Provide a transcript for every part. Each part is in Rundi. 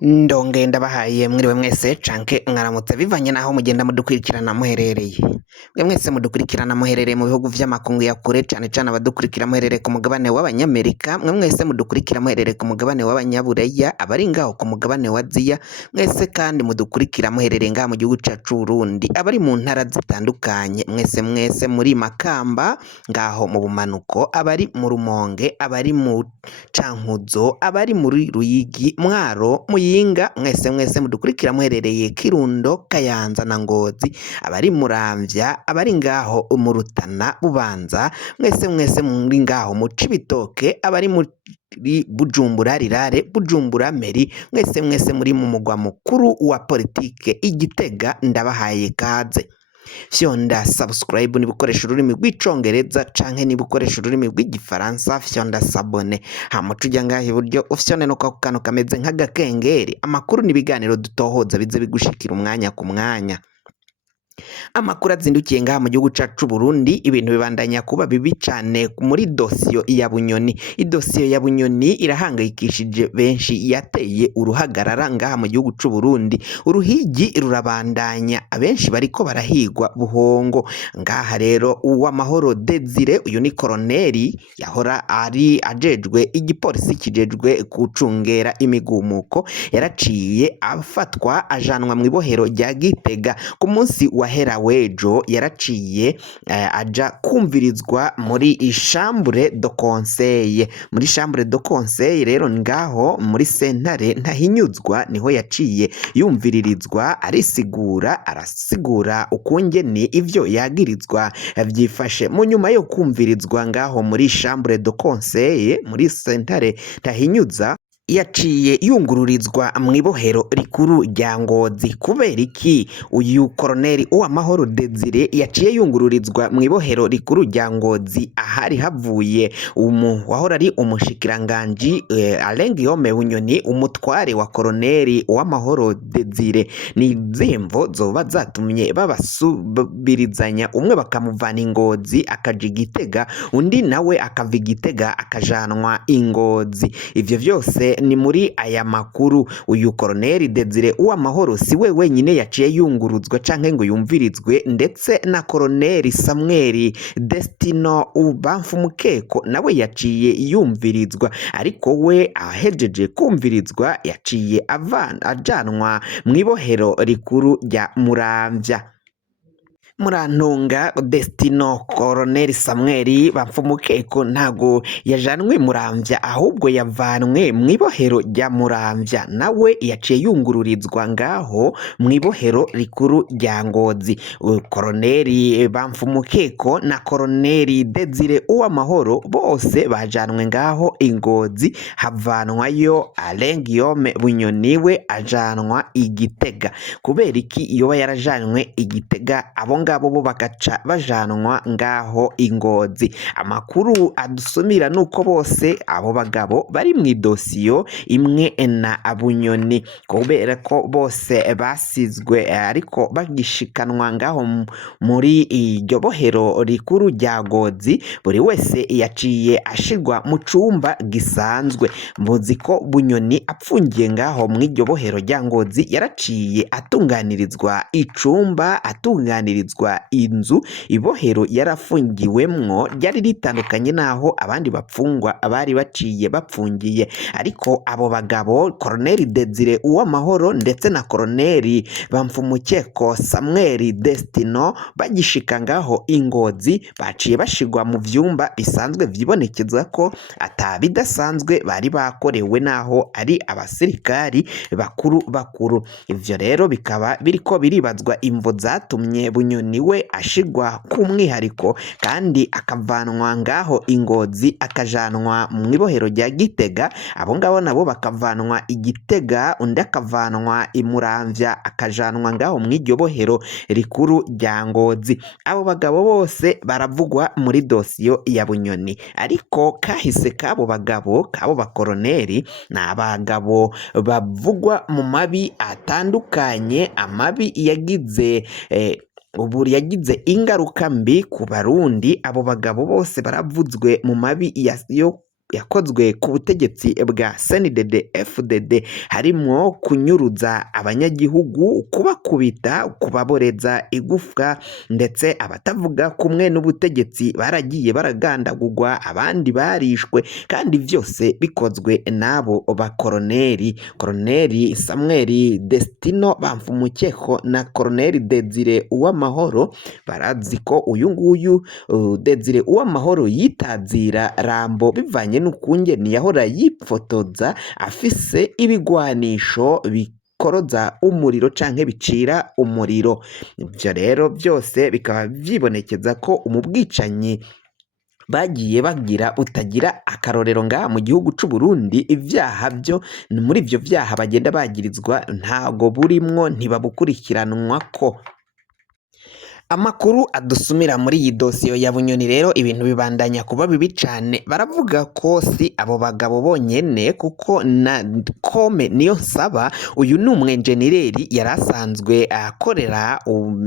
Ndonge ndabahaye mwiriwe mwese canke mwaramutse bivanye naho mugenda mudukurikirana muherereye. Mwe mwese mudukurikirana muherereye mu bihugu vy'amakungu ya kure cane cane abadukurikira muherereye ku mugabane w'abanyamerika, mwe mwese mudukurikira muherereye ku mugabane w'abanyaburaya, abari ngaho ku mugabane wa Aziya, mwese kandi mudukurikira muherereye ngaha mu gihugu cacu Burundi, abari mu ntara zitandukanye, mwese muri Makamba ngaho mu bumanuko, abari mu Rumonge, abari mu Cankuzo, abari muri Ruyigi, Mwaro, Muyinga, mwese mudukurikira muherereye Kirundo, Kayanza na Ngozi, abari Muramvya, abari ngaho mu Rutana, Bubanza, mwese muri ngaho mu Cibitoke, abari muri Bujumbura Rirare, Bujumbura Meri, mwese muri mu mugwa mukuru wa politike Igitega, ndabahaye kaze. Fyonda subscribe niba ukoresha ururimi rw'icongereza canke niba ukoresha ururimi rw'igifaransa fyonda sabone, hama tuja ngaha iburyo ufyone no kako kantu kameze nk'agakengeri, amakuru n'ibiganiro dutohoza bize bigushikira umwanya ku mwanya. Amakuru azindukiye ngaha mu gihugu cacu Burundi, ibintu bibandanya kuba bibi cane muri dosiyo ya Bunyoni. Idosiyo ya Bunyoni irahangayikishije benshi, yateye uruhagarara ngaha mu gihugu c'u Burundi. Uruhigi rurabandanya, abenshi bariko barahigwa buhongo. Ngaha rero Uwamahoro Desire, uyu ni koroneri yahora ari ajejwe igipolisi kijejwe gucungera imigumuko, yaraciye afatwa ajanwa mu ibohero rya Gitega. Ku munsi wahera wejo yaraciye aja kumvirizwa muri chambre de conseil. Muri chambre de conseil rero ngaho muri sentare ntahinyuzwa niho yaciye yumviririzwa, arasigura ukungene ivyo yagirizwa vyifashe. Mu nyuma yo kumvirizwa ngaho muri chambre de conseil muri sentare ntahinyuza, yaciye yungururizwa mu ibohero rikuru rya Ngozi. Kubera iki uyu koroneri Uwamahoro Desire yaciye yungururizwa mu ibohero rikuru rya Ngozi? Ahari havuye wahora ari umushikiranganji Azindukiye Bunyoni, umutware wa koroneri Uwamahoro Desire. Ni zimvo zoba zatumye babasubirizanya, umwe bakamuvana Ingozi akaja Igitega, undi nawe akava Igitega akajanwa Ingozi. Ivyo vyose ni muri aya makuru. Uyu koroneri Desire Uwamahoro si we wenyine yaciye yunguruzwa canke ngo yumvirizwe, ndetse na koroneri Samuel Destino Ubamfumukeko nawe yaciye yumvirizwa, ariko we ahejeje kumvirizwa yaciye ajanwa mu ibohero rikuru rya Muramvya. Murantunga Destino koroneri Samuel Bamfumukeko ntago yajanwe Muramvya, ahubwo yavanwe mu ibohero rya Muramvya, nawe yaciye yungururizwa ngaho mu ibohero rikuru rya Ngozi. Koroneri Bamfumukeko na koroneri Desire Uwamahoro bose bajanwe ngaho Ingozi, havanwayo Azindukiye Bunyoni we ajanwa Igitega. Kubera iki iyo yarajanwe Igitega abo ngabo bo bagaca bajanwa ngaho Ingozi? Amakuru adusumira nuko bose abo bagabo bari mu idosiyo imwe na Bunyoni, kubera ko bose basizwe ariko bagishikanwa ngaho muri iryo bohero rikuru rya Ngozi. Buri wese yaciye ashirwa mu cumba gisanzwe. Muzi ko Bunyoni apfungiye ngaho mu iryo bohero rya Ngozi yaraciye atunganirizwa icumba, atunganirizwa inzu. Ibohero yarafungiwemwo ryari ritandukanye naho abandi bapfungwa bari baciye bapfungiye, ariko abo bagabo koroneri Desire Uwamahoro ndetse na koroneri Bamfumukeko Samuel Destino bagishika ngaho Ingozi baciye bashigwa mu vyumba bisanzwe vyibonekeza ko atabidasanzwe bari bakorewe naho ari abasirikari bakuru. Ivyo rero bikaba biriko biribazwa imvo zatumye Bunyoni we ashigwa ku mwihariko kandi akavanwa ngaho Ingozi akajanwa mu ibohero rya Gitega. Abo ngabo nabo bakavanwa Igitega, undi akavanwa Muramvya akajanwa ngaho mu iryo bohero rikuru rya Ngozi. Abo bagabo bose baravugwa muri dosiyo ya Bunyoni, ariko kahise kabo bagabo kabo bakoroneri ni abagabo bavugwa mu mabi atandukanye, amabi yagize ubu yagize ingaruka mbi ku Barundi. Abo bagabo bose baravuzwe mu mabi yo yakozwe ku butegetsi bwa CNDD FDD harimwo kunyuruza abanyagihugu, kubakubita, kubaboreza igufwa, ndetse abatavuga kumwe n'ubutegetsi baragiye baragandagurwa, abandi barishwe, kandi vyose bikozwe n'abo bakoroneri, Koroneri Samuel Destino Bamfumukeko na Koroneri Desire Uwamahoro. Barazi ko uyu nguyu Desire Uwamahoro yitazira Rambo bivanye n'ukungene yahora yifotoza afise ibigwanisho bikoroza umuriro canke bicira umuriro. Ivyo rero byose bikaba vyibonekeza ko umubwicanyi bagiye bagira utagira akarorero ngaha mu gihugu c'u Burundi. Ivyaha byo muri ivyo vyaha bagenda bagirizwa ntago burimwo, ntibabukurikiranwako. Amakuru adusumira muri iyi dosiyo ya Bunyoni rero ibintu bibandanya kuba bibi cane. Baravuga ko si abo bagabo bonyene, kuko na Kome Niyonsaba, uyu ni umwenjenireri yari asanzwe akorera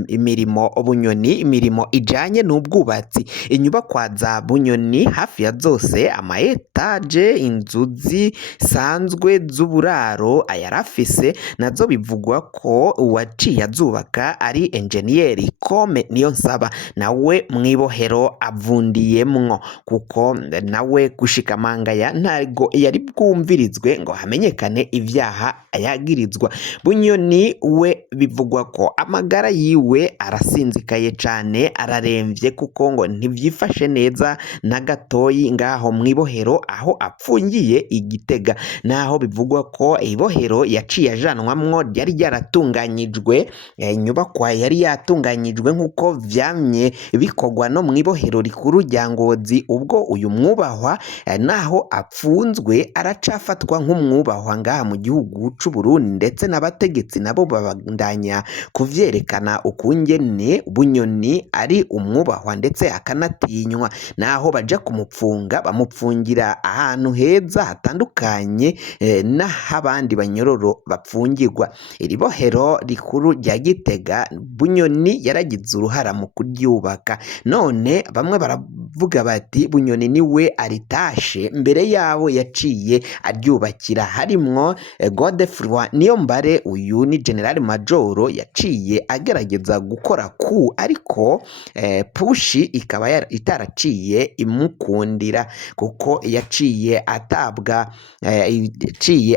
imirimo Bunyoni, imirimo ijanye n'ubwubatsi. Inyubakwa za Bunyoni hafi ya zose, ama etaje, inzu zisanzwe z'uburaro ayarafise, nazo bivugwa ko uwaciye azubaka ari enjeniyeri Kome Niyonsaba, nawe mwibohero avundiyemwo, kuko nawe gushikamangaya ntago yari bwumvirizwe ngo hamenyekane ivyaha ayagirizwa. Bunyoni we bivugwa ko amagara yiwe arasinzikaye cane, araremvye, kuko ngo ntivyifashe neza na gatoyi ngaho mwibohero aho apfungiye Igitega, naho bivugwa ko ibohero yaciye ajanwamwo ryari ryaratunganyijwe, inyubakwa yari yatunganyijwe nk'uko vyamye bikorwa no mwibohero rikuru rya Ngozi. Ubwo uyu mwubahwa naho apfunzwe aracafatwa nk'umwubahwa ngaha mu gihugu c'u Burundi, ndetse n'abategetsi nabo babandanya kuvyerekana ukungene Bunyoni ari umwubahwa ndetse akanatinywa, naho baja kumupfunga bamupfungira ahantu heza hatandukanye n'ahabandi banyororo bapfungirwa. Iri bohero rikuru rya Gitega Bunyoni yaragize uruhara mu kuryubaka, none bamwe baravuga bati Bunyoni niwe aritashe mbere yabo yaciye aryubakira, harimwo Godefroid Niyombare, uyu ni General Majoro yaciye agerageza gukora ariko pushi ikaba itaraciye imukundira, kuko yaciye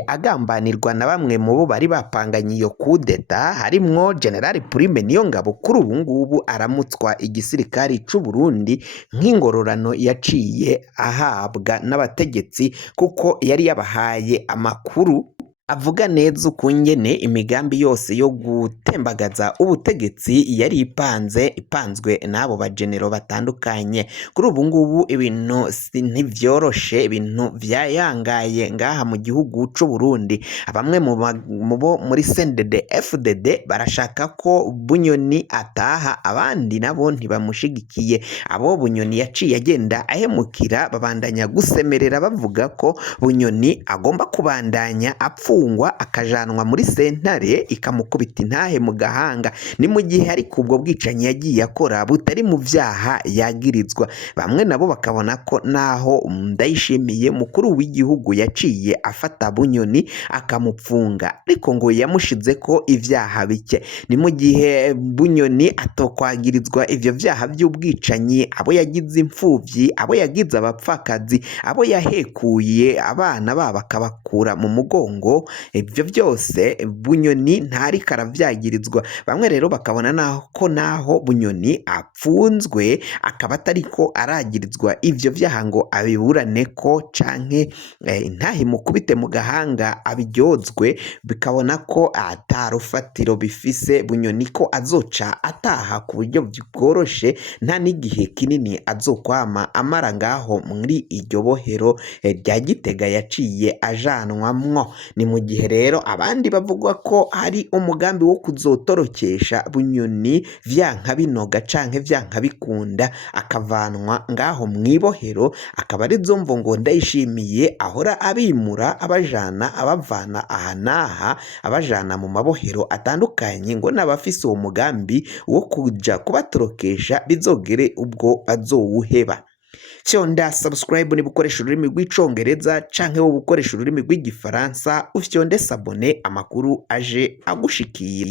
agambanirwa na bamwe mu bo bari bapanganye iyo kudeta, harimwo General Prime Niyongabo. Kuri ubu ngubu aramutswa igisirikari c'u Burundi nk'ingororano yaciye ahabwa n'abategetsi, kuko yari yabahaye amakuru avuga neza ukungene imigambi yose yo gutembagaza ubutegetsi yari ipanzwe n'abo bagenero batandukanye. Kuri ubu ngubu ibintu ntivyoroshe, ibintu vyayangaye ngaha mu gihugu c'u Burundi. Bamwe mu bo muri CNDD FDD barashaka ko Bunyoni ataha, abandi nabo ntibamushigikiye. Abo Bunyoni yaciye agenda ahemukira babandanya gusemerera bavuga ko Bunyoni agomba kubandanya apfungwa akajanwa muri sentare ikamukubita intahe mu gahanga. Ni mu gihe ariko ubwo bwicanyi yagiye akora butari mu vyaha yagirizwa. Bamwe nabo bakabona ko naho Ndayishimiye mukuru w'igihugu yaciye afata Bunyoni akamupfunga, ariko ngo yamushize ko ivyaha bike. Ni mu gihe Bunyoni atokwagirizwa ivyo vyaha by'ubwicanyi, abo yagize imfuvyi, abo yagize abapfakazi, abo yahekuye abana babo akabakura mu mugongo, ivyo byose Bunyoni ntariko aravyagirizwa. Bamwe rero bakabona naho Bunyoni apfunzwe akaba atariko aragirizwa ivyo vyaha ngo abiburane ko canke intahe mukubite mu gahanga abiryozwe, bikabona ko atarufatiro bifise. Bunyoni ko azoca ataha ku buryo bworoshe, nta n'igihe kinini azokwama amara ngaho muri iryo bohero rya Gitega yaciye ajanwamwo. Ni mu gihe rero abandi bavugwa ko hari umugambi wo kuzotorokesha Bunyoni vyanka binoga canke vyanka bikunda akavanwa ngaho mwibohero, akaba ari zo mvo ngo Ndayishimiye ahora abimura abavana aha n'aha, abajana mu mabohero atandukanye, ngo n'abafise uwo mugambi wo kuja kubatorokesha bizogere ubwo bazowuheba. fyonda subscribe niba ukoresha ururimi rw'icongereza canke wowe ukoresha ururimi rw'igifaransa ufyonde sabone amakuru aje agushikiye.